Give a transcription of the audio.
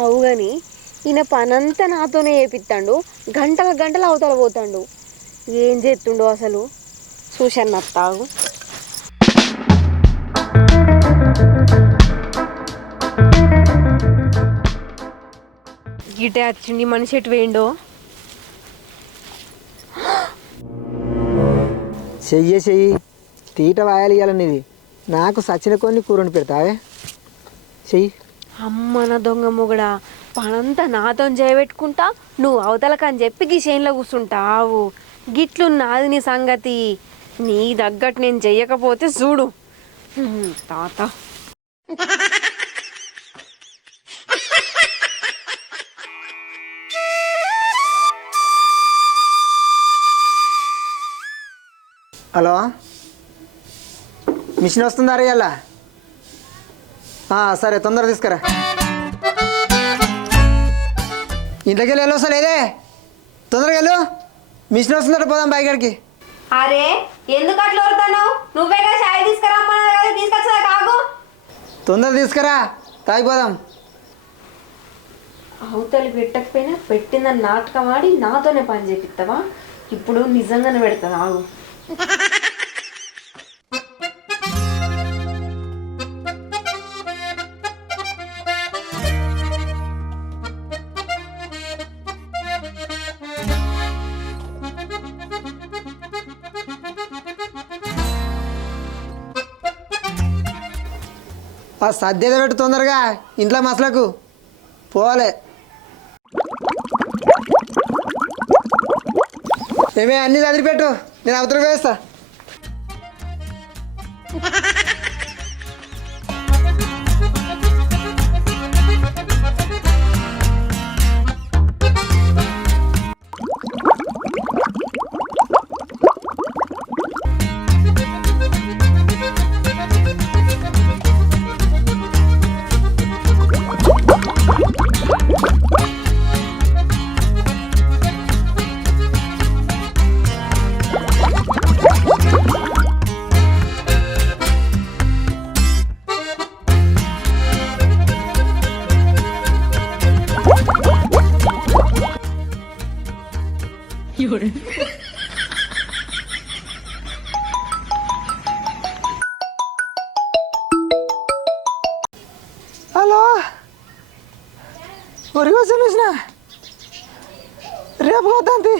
అవు గాని ఈయన పనంతా నాతోనే చేపిస్తాడు. గంటల గంటలు అవతల పోతాడు. ఏం చేస్తుండో అసలు చూశాను తాగు. గిటే వచ్చింది మనిషి ఎటు వేయండో. చెయ్యి తీట వాయాలి ఇవ్వాలనేది నాకు సచిన కొన్ని కూరని పెడతావే చెయ్యి. అమ్మన దొంగ మొగడా, పనంతా నాతో చేయబెట్టుకుంటా నువ్వు అవతలకని చెప్పి గీ చేనులో కూర్చుంటావు. గిట్లున్నది నీ సంగతి. నీ తగ్గట్టు నేను చెయ్యకపోతే చూడు తాత. హలో, మిషన్ వస్తుందా రేయల్లా? సరే తొందరగా తీసుకురా. ఇంట్లోకి వెళ్ళి వస్తా లేదే, తొందరగా వెళ్ళు. మిషన్ వస్తుందట, పోదాం బాయికాడికి. అరే ఎందుకు అట్లా వస్తాను? నువ్వేగా చాయ్ తీసుకురమ్మన్నా కదా, తీసుకొచ్చా కాకు. తొందరగా తీసుకురా, తాగిపోదాం. అవతలి పెట్టకపోయినా పెట్టిందని నాటకం ఆడి నాతోనే పని చేపిస్తావా? ఇప్పుడు నిజంగానే పెడతా ఆగు. సద్యత పెట్టు తొందరగా, ఇంట్లో మసలకు పోవాలి. ఏమే అన్నీ చదివిపెట్టు, నేను అవతలకు వేస్తా. హలో, ఒరి కోసం మిషన్ రేపు పోతాంతి.